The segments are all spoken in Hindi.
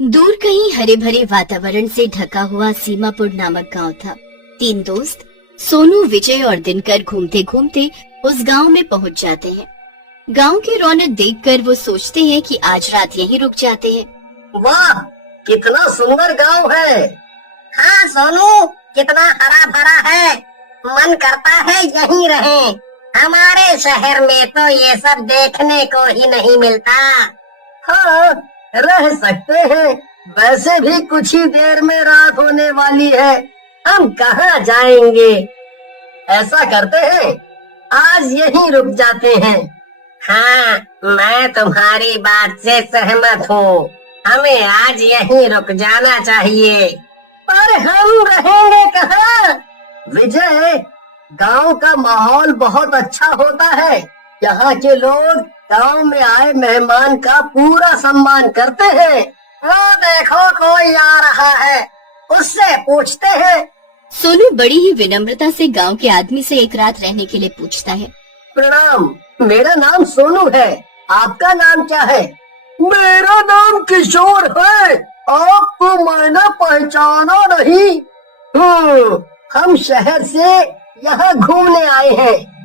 दूर कहीं हरे भरे वातावरण से ढका हुआ सीमापुर नामक गांव था। तीन दोस्त सोनू, विजय और दिनकर घूमते घूमते उस गांव में पहुंच जाते हैं। गांव की रौनक देखकर वो सोचते हैं कि आज रात यहीं रुक जाते हैं। वाह, कितना सुंदर गांव है। हाँ सोनू, कितना हरा भरा है। मन करता है यहीं रहें। हमारे शहर में तो ये सब देखने को ही नहीं मिलता। हाँ, रह सकते हैं। वैसे भी कुछ ही देर में रात होने वाली है। हम कहाँ जाएंगे? ऐसा करते हैं, आज यहीं रुक जाते हैं। हाँ, मैं तुम्हारी बात से सहमत हूँ। हमें आज यहीं रुक जाना चाहिए। पर हम रहेंगे कहाँ? विजय, गांव का माहौल बहुत अच्छा होता है। यहाँ के लोग गांव में आए मेहमान का पूरा सम्मान करते हैं। वो देखो, कोई आ रहा है, उससे पूछते हैं। सोनू बड़ी ही विनम्रता से गांव के आदमी से एक रात रहने के लिए पूछता है। प्रणाम, मेरा नाम सोनू है। आपका नाम क्या है? मेरा नाम किशोर है। आपको मैंने पहचाना नहीं। हम शहर से यहाँ घूमने आए हैं।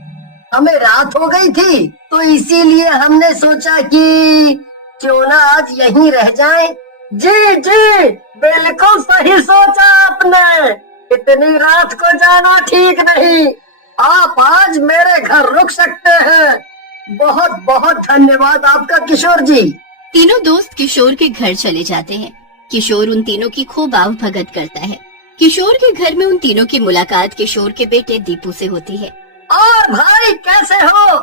हमें रात हो गई थी, तो इसीलिए हमने सोचा कि क्यों ना आज यहीं रह जाएं। जी जी, बिल्कुल सही सोचा आपने। इतनी रात को जाना ठीक नहीं। आप आज मेरे घर रुक सकते हैं। बहुत बहुत धन्यवाद आपका किशोर जी। तीनों दोस्त किशोर के घर चले जाते हैं। किशोर उन तीनों की खूब आवभगत करता है। किशोर के घर में उन तीनों की मुलाकात किशोर के बेटे दीपू से होती है। और भाई, कैसे हो?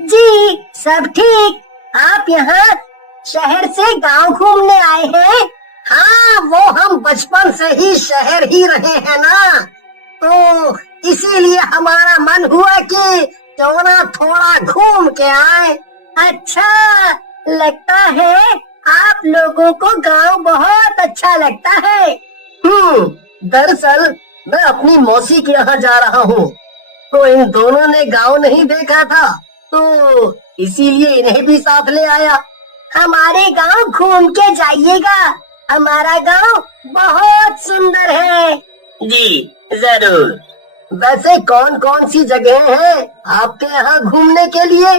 जी सब ठीक। आप यहाँ शहर से गांव घूमने आए हैं? हाँ, वो हम बचपन से ही शहर ही रहे हैं ना, तो इसीलिए हमारा मन हुआ कि क्यों ना थोड़ा घूम के आए। अच्छा, लगता है आप लोगों को गांव बहुत अच्छा लगता है। दरअसल मैं अपनी मौसी के यहाँ जा रहा हूँ, तो इन दोनों ने गांव नहीं देखा था, तो इसीलिए इन्हें भी साथ ले आया। हमारे गांव घूम के जाइएगा। हमारा गांव बहुत सुंदर है। जी जरूर। वैसे कौन कौन सी जगह है आपके यहाँ घूमने के लिए?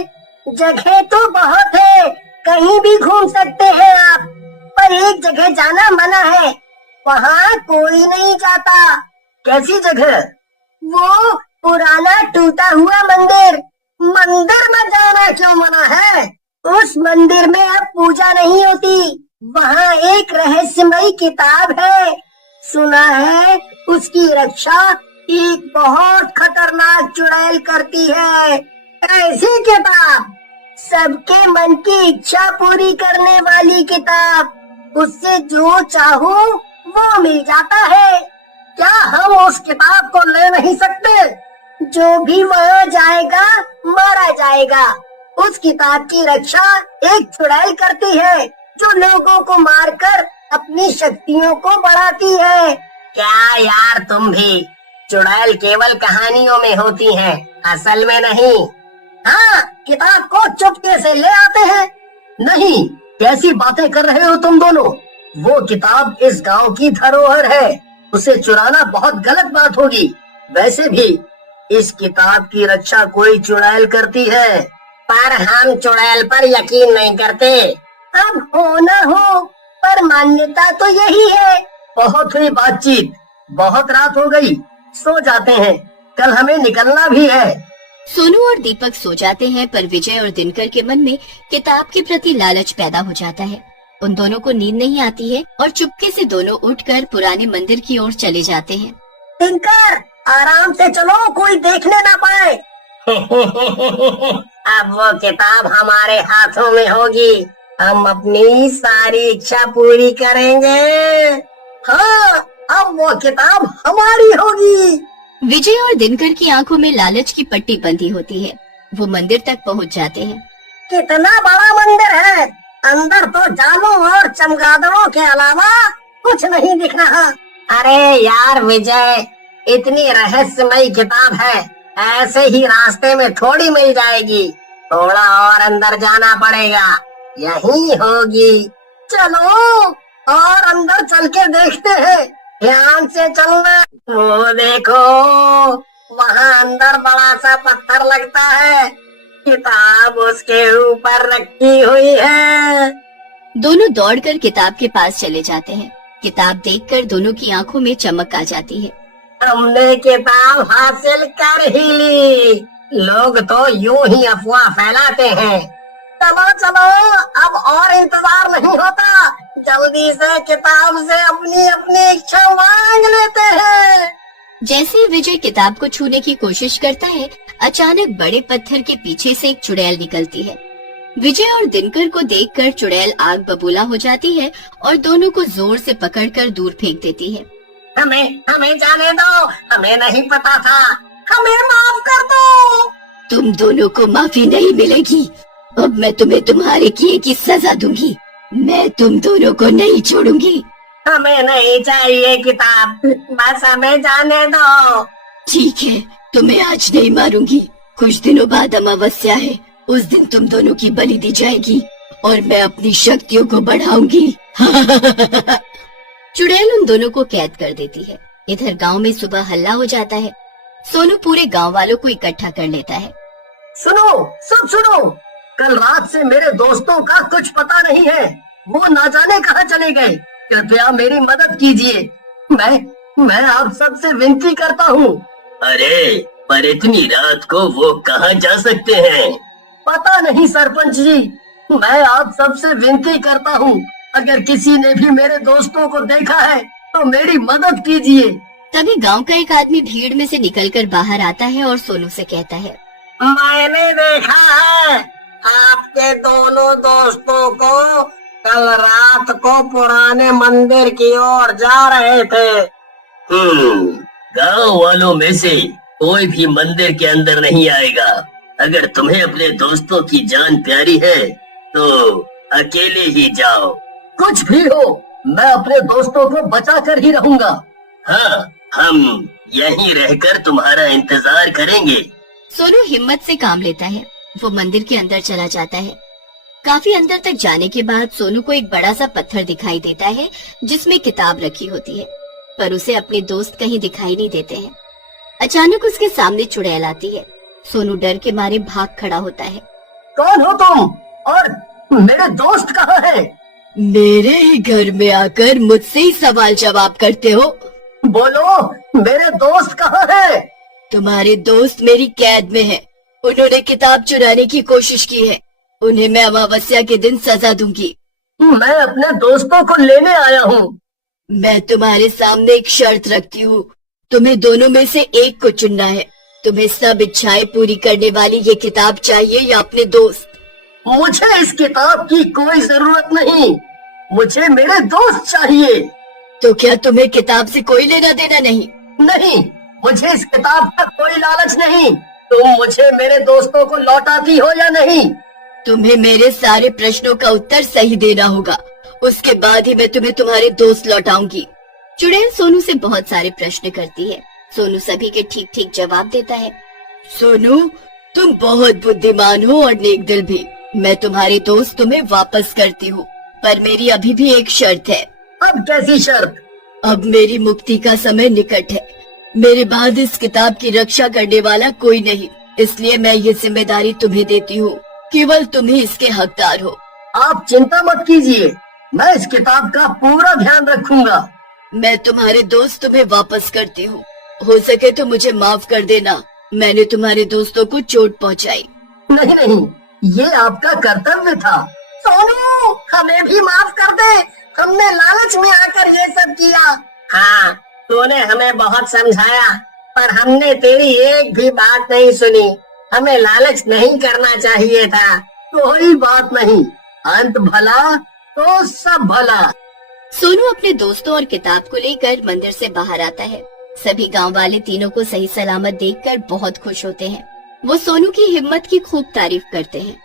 जगह तो बहुत है, कहीं भी घूम सकते हैं आप, पर एक जगह जाना मना है। वहाँ कोई नहीं जाता। कैसी जगह? वो पुराना टूटा हुआ मंदिर। मंदिर में जाना क्यों मना है? उस मंदिर में अब पूजा नहीं होती। वहाँ एक रहस्यमयी किताब है। सुना है उसकी रक्षा एक बहुत खतरनाक चुड़ैल करती है। ऐसी किताब, सबके मन की इच्छा पूरी करने वाली किताब। उससे जो चाहो वो मिल जाता है। क्या हम उस किताब को ले नहीं सकते? जो भी वहाँ जाएगा मारा जाएगा। उस किताब की रक्षा एक चुड़ैल करती है, जो लोगों को मारकर अपनी शक्तियों को बढ़ाती है। क्या यार, तुम भी? चुड़ैल केवल कहानियों में होती हैं, असल में नहीं। हाँ, किताब को चुपके से ले आते हैं। नहीं, कैसी बातें कर रहे हो तुम दोनों? वो किताब इस गांव की धरोहर है, उसे चुराना बहुत गलत बात होगी। वैसे भी इस किताब की रक्षा कोई चुड़ैल करती है, पर हम चुड़ैल पर यकीन नहीं करते। अब हो न हो, पर मान्यता तो यही है। बहुत हुई बातचीत, बहुत रात हो गई, सो जाते हैं, कल हमें निकलना भी है। सोनू और दीपक सो जाते हैं, पर विजय और दिनकर के मन में किताब के प्रति लालच पैदा हो जाता है। उन दोनों को नींद नहीं आती है और चुपके से दोनों उठकर पुराने मंदिर की ओर चले जाते हैं। दिनकर, आराम से चलो, कोई देखने ना पाए। अब वो किताब हमारे हाथों में होगी, हम अपनी सारी इच्छा पूरी करेंगे। हाँ, अब वो किताब हमारी होगी। विजय और दिनकर की आंखों में लालच की पट्टी बंधी होती है। वो मंदिर तक पहुंच जाते हैं। कितना बड़ा मंदिर है! अंदर तो जालों और चमगादड़ों के अलावा कुछ नहीं दिख रहा। अरे यार विजय, इतनी रहस्यमयी किताब है, ऐसे ही रास्ते में थोड़ी मिल जाएगी। थोड़ा और अंदर जाना पड़ेगा, यही होगी। चलो और अंदर चल के देखते हैं। ध्यान से चलना। वो देखो, वहाँ अंदर बड़ा सा पत्थर लगता है, किताब उसके ऊपर रखी हुई है। दोनों दौड़कर किताब के पास चले जाते हैं। किताब देखकर दोनों की आंखों में चमक आ जाती है। हमने किताब हासिल कर ही ली। लोग तो यूं ही अफवाह फैलाते हैं। चलो चलो, अब और इंतजार नहीं होता, जल्दी से किताब से अपनी अपनी इच्छा मांग लेते हैं। जैसे ही विजय किताब को छूने की कोशिश करता है, अचानक बड़े पत्थर के पीछे से एक चुड़ैल निकलती है। विजय और दिनकर को देखकर चुड़ैल आग बबूला हो जाती है और दोनों को जोर से पकड़कर दूर फेंक देती है। हमें जाने दो, हमें नहीं पता था, हमें माफ कर दो। तुम दोनों को माफी नहीं मिलेगी। अब मैं तुम्हें तुम्हारे किए की सजा दूंगी। मैं तुम दोनों को नहीं छोड़ूंगी। हमें नहीं चाहिए किताब, बस हमें जाने दो। ठीक है, तुम्हें आज नहीं मारूंगी। कुछ दिनों बाद अमावस्या है, उस दिन तुम दोनों की बलि दी जाएगी और मैं अपनी शक्तियों को बढ़ाऊंगी। चुड़ैल उन दोनों को कैद कर देती है। इधर गांव में सुबह हल्ला हो जाता है। सोनू पूरे गांव वालों को इकट्ठा कर लेता है। सुनो, सब सुनो, कल रात से मेरे दोस्तों का कुछ पता नहीं है। वो ना जाने कहाँ चले गए। कृपया मेरी मदद कीजिए। मैं आप सबसे विनती करता हूँ। अरे, पर इतनी रात को वो कहाँ जा सकते हैं? पता नहीं सरपंच जी, मैं आप सबसे विनती करता हूँ, अगर किसी ने भी मेरे दोस्तों को देखा है तो मेरी मदद कीजिए। तभी गांव का एक आदमी भीड़ में से निकलकर बाहर आता है और सोनू से कहता है, मैंने देखा है आपके दोनों दोस्तों को कल रात को पुराने मंदिर की ओर जा रहे थे। गांव वालों में से कोई भी मंदिर के अंदर नहीं आएगा। अगर तुम्हें अपने दोस्तों की जान प्यारी है तो अकेले ही जाओ। कुछ भी हो, मैं अपने दोस्तों को बचा कर ही रहूंगा। हाँ, हम यहीं रहकर तुम्हारा इंतजार करेंगे। सोनू हिम्मत से काम लेता है। वो मंदिर के अंदर चला जाता है। काफी अंदर तक जाने के बाद सोनू को एक बड़ा सा पत्थर दिखाई देता है जिसमें किताब रखी होती है, पर उसे अपने दोस्त कहीं दिखाई नहीं देते हैं। अचानक उसके सामने चुड़ैल आती है। सोनू डर के मारे भाग खड़ा होता है। कौन हो तुम और मेरे दोस्त कहाँ है? मेरे ही घर में आकर मुझसे ही सवाल जवाब करते हो। बोलो, मेरे दोस्त कहाँ है? तुम्हारे दोस्त मेरी कैद में हैं। उन्होंने किताब चुराने की कोशिश की है। उन्हें मैं अमावस्या के दिन सजा दूंगी। मैं अपने दोस्तों को लेने आया हूँ। मैं तुम्हारे सामने एक शर्त रखती हूँ। तुम्हें दोनों में से एक को चुनना है। तुम्हें सब इच्छाएं पूरी करने वाली ये किताब चाहिए या अपने दोस्त? मुझे इस किताब की कोई जरूरत नहीं, मुझे मेरे दोस्त चाहिए। तो क्या तुम्हें किताब से कोई लेना देना नहीं? नहीं, मुझे इस किताब का कोई लालच नहीं। तुम मुझे मेरे दोस्तों को लौटाती हो या नहीं? तुम्हें मेरे सारे प्रश्नों का उत्तर सही देना होगा, उसके बाद ही मैं तुम्हें तुम्हारे दोस्त लौटाऊंगी। चुड़ैल सोनू से बहुत सारे प्रश्न करती है। सोनू सभी के ठीक ठीक जवाब देता है। सोनू, तुम बहुत बुद्धिमान हो और नेक दिल भी। मैं तुम्हारे दोस्त तुम्हें वापस करती हूँ, पर मेरी अभी भी एक शर्त है। अब कैसी शर्त? अब मेरी मुक्ति का समय निकट है। मेरे बाद इस किताब की रक्षा करने वाला कोई नहीं, इसलिए मैं ये जिम्मेदारी तुम्हें देती हूँ। केवल तुम ही इसके हकदार हो। आप चिंता मत कीजिए, मैं इस किताब का पूरा ध्यान रखूंगा। मैं तुम्हारे दोस्त तुम्हें वापस करती हूँ। हो सके तो मुझे माफ कर देना, मैंने तुम्हारे दोस्तों को चोट पहुँचाई। नहीं नहीं, ये आपका कर्तव्य था। सोनू, हमें भी माफ कर दे, हमने लालच में आकर ये सब किया। हाँ, तूने हमें बहुत समझाया, पर हमने तेरी एक भी बात नहीं सुनी। हमें लालच नहीं करना चाहिए था। कोई बात नहीं, अंत भला तो सब भला। सोनू अपने दोस्तों और किताब को लेकर मंदिर से बाहर आता है। सभी गांव वाले तीनों को सही सलामत देखकर बहुत खुश होते हैं। वो सोनू की हिम्मत की खूब तारीफ करते हैं।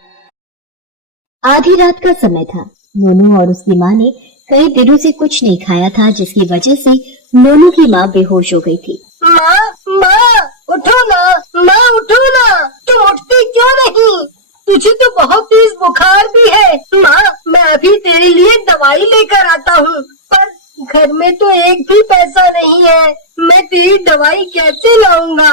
आधी रात का समय था। मोनू और उसकी माँ ने कई दिनों से कुछ नहीं खाया था, जिसकी वजह से मोनू की माँ बेहोश हो गई थी। माँ, उठो ना, माँ उठो ना, तुम उठती क्यों नहीं? तुझे तो बहुत तेज बुखार भी है। माँ, मैं अभी तेरे लिए दवाई लेकर आता हूँ। घर में तो एक भी पैसा नहीं है, मैं तेरी दवाई कैसे लाऊंगा।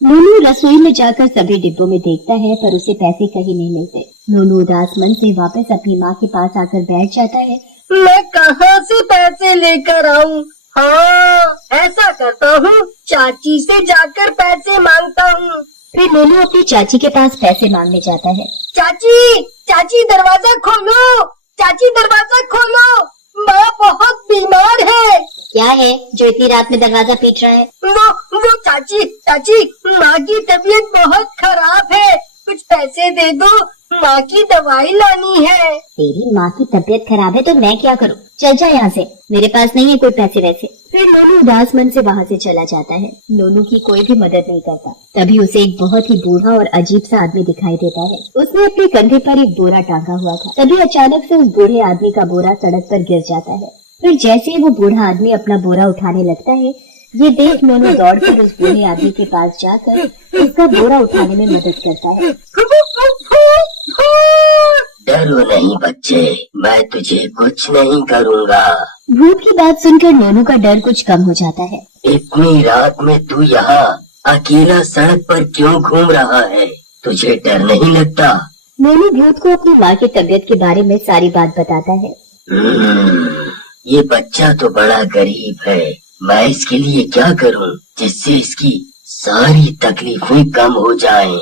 नोनू रसोई में जाकर सभी डिब्बों में देखता है पर उसे पैसे कहीं नहीं मिलते। नोनू उदास मन से वापस अपनी माँ के पास आकर बैठ जाता है। मैं कहाँ से पैसे लेकर आऊँ? हाँ, ऐसा करता हूँ, चाची से जाकर पैसे मांगता हूँ। फिर नोनू अपनी चाची के पास पैसे मांगने जाता है। चाची, चाची दरवाजा खोलो, चाची दरवाजा खोलो, माँ बहुत बीमार है। क्या है जो इतनी रात में दरवाजा पीट रहा है? वो चाची, चाची माँ की तबीयत बहुत खराब है, कुछ पैसे दे दो, माँ की दवाई लानी है। तेरी माँ की तबीयत खराब है तो मैं क्या करूँ? चल जा यहाँ से, मेरे पास नहीं है कोई पैसे वैसे। फिर नोनू उदास मन से वहाँ से चला जाता है। नोनू की कोई भी मदद नहीं करता। तभी उसे एक बहुत ही बूढ़ा और अजीब सा आदमी दिखाई देता है। उसने अपने कंधे पर एक बोरा टांगा हुआ था। तभी अचानक से उस बूढ़े आदमी का बोरा सड़क पर गिर जाता है। फिर जैसे ही वो बूढ़ा आदमी अपना बोरा उठाने लगता है, ये देख नोनू दौड़कर उस बूढ़े आदमी के पास जाकर उसका बोरा उठाने में मदद करता है। डरो नहीं बच्चे, मैं तुझे कुछ नहीं करूँगा। भूत की बात सुनकर नोनू का डर कुछ कम हो जाता है। इतनी रात में तू यहाँ अकेला सड़क पर क्यों घूम रहा है? तुझे डर नहीं लगता? नोनू भूत को अपनी माँ की तबीयत के बारे में सारी बात बताता है। ये बच्चा तो बड़ा गरीब है, मैं इसके लिए क्या करूं जिससे इसकी सारी तकलीफें कम हो जाएं?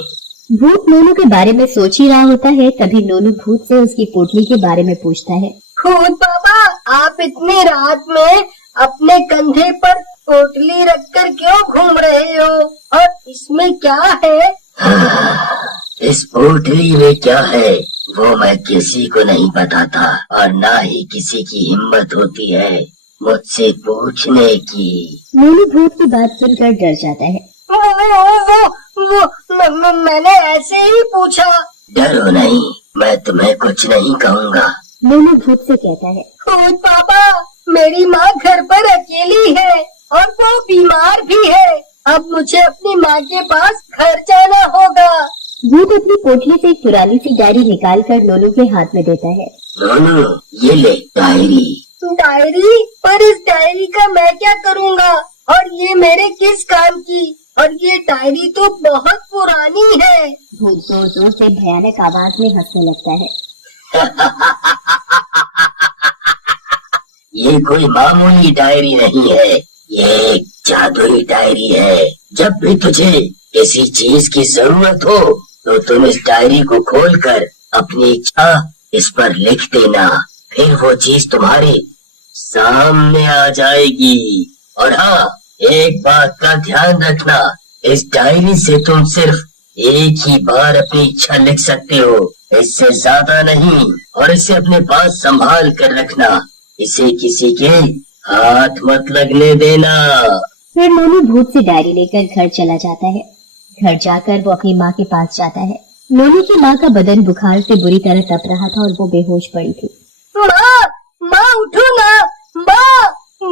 भूत नोनू के बारे में सोच ही रहा होता है, तभी नोनू भूत से उसकी पोटली के बारे में पूछता है। भूत बाबा, आप इतनी रात में अपने कंधे पर पोटली रखकर क्यों घूम रहे हो, और इसमें क्या है? इस पोटली में क्या है वो मैं किसी को नहीं बताता, और ना ही किसी की हिम्मत होती है मुझसे पूछने की। नोनू भूत की बात सुनकर डर जाता है। मैंने ऐसे ही पूछा। डरो नहीं, मैं तुम्हें कुछ नहीं कहूँगा। नोनू भूत से कहता है। भूत बाबा, मेरी माँ घर पर अकेली है और वो बीमार भी है, अब मुझे अपनी माँ के पास घर जाना होगा। भूत अपनी पोटली से एक पुरानी सी डायरी निकाल कर नोनू के हाथ में देता है। नोनू, ये ले डायरी। डायरी? पर इस डायरी का मैं क्या करूँगा, और ये मेरे किस काम की, और ये डायरी तो बहुत पुरानी है। भूत जोर जोर से भयानक आवाज में हंसने लगता है। ये कोई मामूली डायरी नहीं है, ये एक जादुई डायरी है। जब भी तुझे किसी चीज की जरूरत हो तो तुम इस डायरी को खोलकर अपनी इच्छा इस पर लिख देना, फिर वो चीज तुम्हारे सामने आ जाएगी। और हाँ, एक बात का ध्यान रखना, इस डायरी से तुम सिर्फ एक ही बार अपनी इच्छा लिख सकते हो, इससे ज्यादा नहीं, और इसे अपने पास संभाल कर रखना, इसे किसी के हाथ मत लगने देना। फिर नोनू भूत से डायरी लेकर घर चला जाता है। घर जाकर वो अपनी माँ के पास जाता है। नोनू की माँ का बदन बुखार से बुरी तरह तप रहा था और वो बेहोश पड़ी थी। माँ, माँ उठो ना, माँ,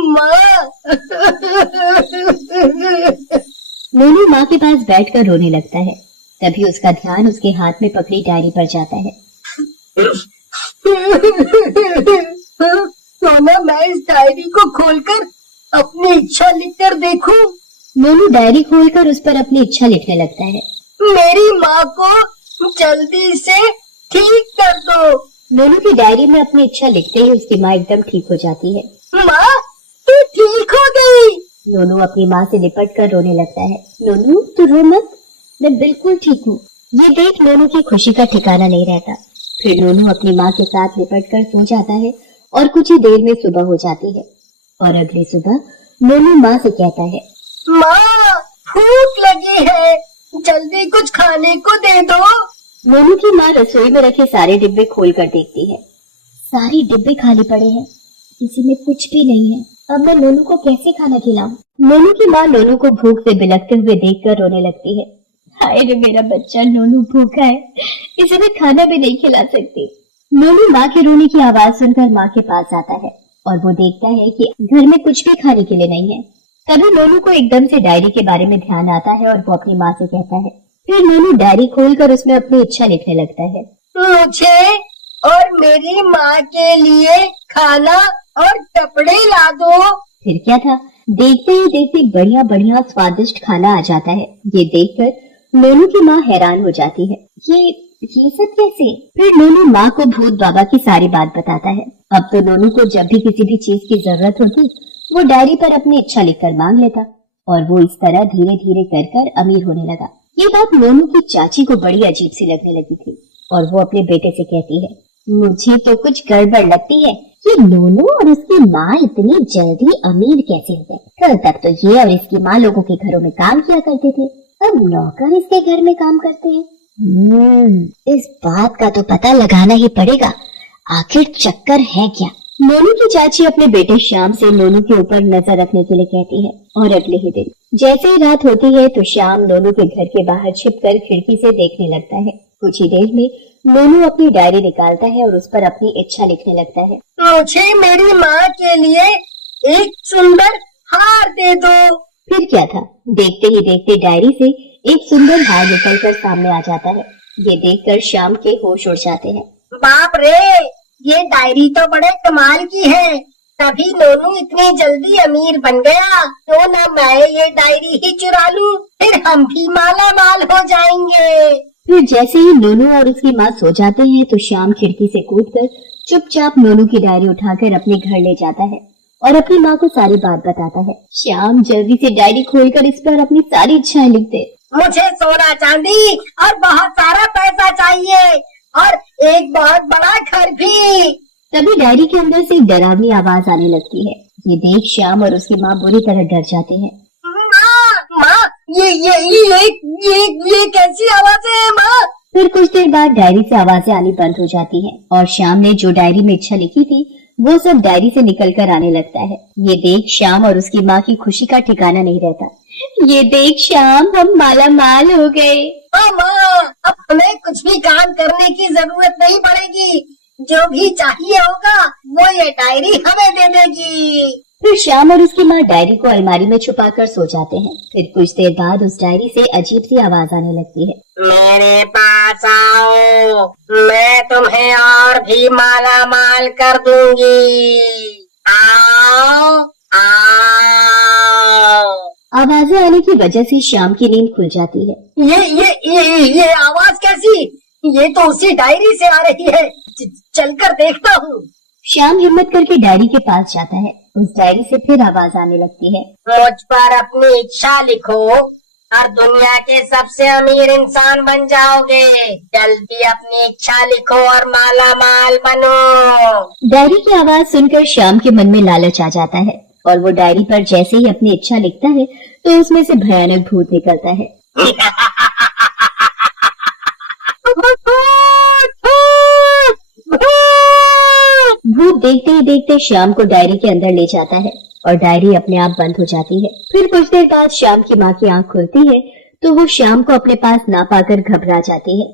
माँ। नोनू माँ के पास बैठकर रोने लगता है। तभी उसका ध्यान उसके हाथ में पकड़ी डायरी पर जाता है। सोना, मैं इस डायरी को खोलकर अपनी इच्छा लिखकर देखूं? नोनू डायरी खोलकर उस पर अपनी इच्छा लिखने लगता है। मेरी माँ को जल्दी से ठीक कर दो। नोनू की डायरी में अपनी इच्छा लिखते ही उसकी माँ एकदम ठीक हो जाती है। माँ, तू ठीक हो गई। नोनू अपनी माँ से लिपट कर रोने लगता है। नोनू, तू रो मत, मैं बिल्कुल ठीक हूँ। ये देख नोनू की खुशी का ठिकाना नहीं रहता। फिर नोनू अपनी माँ के साथ लिपट कर सो जाता है और कुछ ही देर में सुबह हो जाती है। और अगली सुबह नोनू माँ से कहता है। माँ, भूख लगी है, जल्दी कुछ खाने को दे दो। नोनू की माँ रसोई में रखे सारे डिब्बे खोल कर देखती है। सारे डिब्बे खाली पड़े हैं, किसी में कुछ भी नहीं है। अब मैं नोनू को कैसे खाना खिलाऊं? नोनू की माँ नोनू को भूख से बिलखते हुए देखकर रोने लगती है। हाय रे मेरा बच्चा, नोनू भूखा है, इसे मैं खाना भी नहीं खिला सकती। नोनू माँ के रोने की आवाज सुनकर माँ के पास आता है और वो देखता है कि घर में कुछ भी खाने के लिए नहीं है। तभी नोनू को एकदम से डायरी के बारे में ध्यान आता है और वो अपनी माँ से कहता है। फिर नोनू डायरी खोलकर उसमें अपनी इच्छा लिखने लगता है। मुझे और मेरी माँ के लिए खाना और कपड़े ला दो। फिर क्या था, देखते ही देखते बढ़िया बढ़िया स्वादिष्ट खाना आ जाता है। ये देखकर नोनू की माँ हैरान हो जाती है। ये सब कैसे? फिर नोनू माँ को भूत बाबा की सारी बात बताता है। अब तो नोनू को जब भी किसी भी चीज की जरूरत होती, वो डायरी पर अपनी इच्छा लिखकर मांग लेता और वो इस तरह धीरे धीरे कर अमीर होने लगा। ये बात नोनू की चाची को बड़ी अजीब सी लगने लगी थी और वो अपने बेटे से कहती है, मुझे तो कुछ गड़बड़ लगती है। ये नोनू और उसकी माँ इतनी जल्दी अमीर कैसे हो गए? कल तक तो ये और इसकी माँ लोगों के घरों में काम किया करते थे, अब नौकर इसके घर में काम करते हैं। इस बात का तो पता लगाना ही पड़ेगा, आखिर चक्कर है क्या? नोनू की चाची अपने बेटे श्याम से नोनू के ऊपर नजर रखने के लिए कहती है और अगले ही दिन जैसे ही रात होती है तो श्याम नोनू के घर के बाहर छिपकर खिड़की से देखने लगता है। कुछ ही देर में नोनू अपनी डायरी निकालता है और उस पर अपनी इच्छा लिखने लगता है। मुझे मेरी माँ के लिए एक सुंदर हार दे दो। फिर क्या था, देखते ही देखते डायरी से एक सुंदर हार निकलकर सामने आ जाता है। ये देखकर श्याम के होश उड़ जाते हैं। बाप रे, ये डायरी तो बड़े कमाल की है, तभी नोनू इतनी जल्दी अमीर बन गया। तो ना मैं ये डायरी ही चुरा लूं, फिर हम भी माला माल हो जाएंगे। फिर जैसे ही नोनू और उसकी माँ सो जाते हैं तो श्याम खिड़की से कूदकर चुपचाप नोनू की डायरी उठाकर अपने घर ले जाता है और अपनी माँ को सारी बात बताता है। श्याम जल्दी से डायरी खोलकर इस पर अपनी सारी इच्छाएं लिख दे। मुझे सोना चांदी और बहुत सारा पैसा चाहिए और एक बहुत बड़ा घर भी। तभी डायरी के अंदर से एक डरावनी आवाज आने लगती है। ये देख श्याम और उसकी माँ बुरी तरह डर जाते हैं। माँ, ये कैसी आवाज़ें हैं माँ? फिर कुछ देर बाद डायरी से आवाजें आनी बंद हो जाती हैं और श्याम ने जो डायरी में इच्छा लिखी थी वो सब डायरी से निकलकर आने लगता है। ये देख श्याम और उसकी माँ की खुशी का ठिकाना नहीं रहता। ये देख श्याम, हम माला माल हो गए। हाँ माँ, अब हमें कुछ भी काम करने की जरूरत नहीं पड़ेगी, जो भी चाहिए होगा वो ये डायरी हमें दे देगी। फिर श्याम और उसकी माँ डायरी को अलमारी में छुपाकर सो जाते हैं। फिर कुछ देर बाद उस डायरी से अजीब सी आवाज आने लगती है। मेरे पास आओ, मैं तुम्हें और भी माला माल कर दूंगी। आओ आओ। आवाजें आने की वजह से श्याम की नींद खुल जाती है। ये आवाज कैसी? ये तो उसी डायरी से आ रही है, चलकर देखता हूँ। श्याम हिम्मत करके डायरी के पास जाता है। उस डायरी से फिर आवाज आने लगती है। मुझ पर अपनी इच्छा लिखो और दुनिया के सबसे अमीर इंसान बन जाओगे। जल्दी अपनी इच्छा लिखो और माला माल बनो। डायरी की आवाज सुनकर श्याम के मन में लालच आ जाता है और वो डायरी पर जैसे ही अपनी इच्छा लिखता है तो उसमें से भयानक भूत निकलता है। भूत देखते ही देखते श्याम को डायरी के अंदर ले जाता है और डायरी अपने आप बंद हो जाती है। फिर कुछ देर बाद श्याम की माँ की आंख खुलती है तो वो श्याम को अपने पास ना पाकर घबरा जाती है।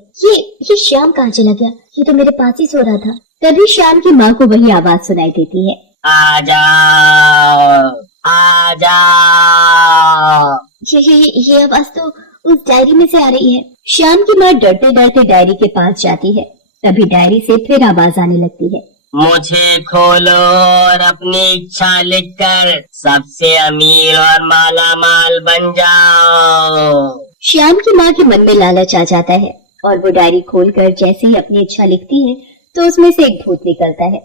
ये श्याम कहाँ चला गया? ये तो मेरे पास ही सो रहा था। तभी श्याम की माँ को वही आवाज सुनाई देती है। आ जाओ, आ जाओ। ये आवाज तो उस डायरी में से आ रही है। श्याम की माँ डरते डरते डायरी के पास जाती है। तभी डायरी से फिर आवाज आने लगती है। मुझे खोलो और अपनी इच्छा लिखकर सबसे अमीर और माला माल बन जाओ। श्याम की माँ के मन में लालच आ जाता है और वो डायरी खोलकर जैसे ही अपनी इच्छा लिखती है तो उसमें से एक भूत निकलता है।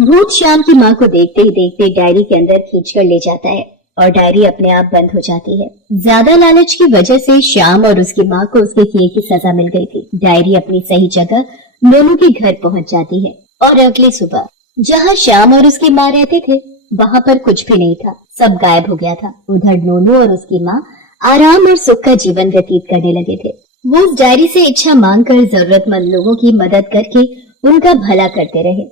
भूत श्याम की माँ को देखते ही देखते डायरी के अंदर खींचकर ले जाता है और डायरी अपने आप बंद हो जाती है। ज्यादा लालच की वजह से श्याम और उसकी माँ को उसके किए की सजा मिल गई थी। डायरी अपनी सही जगह नोनू के घर पहुँच जाती है और अगली सुबह जहाँ श्याम और उसकी माँ रहते थे वहाँ पर कुछ भी नहीं था, सब गायब हो गया था। उधर नोनू और उसकी माँ आराम और सुख का जीवन व्यतीत करने लगे थे। वो उस डायरी से इच्छा मांगकर जरूरतमंद लोगों की मदद करके उनका भला करते रहे।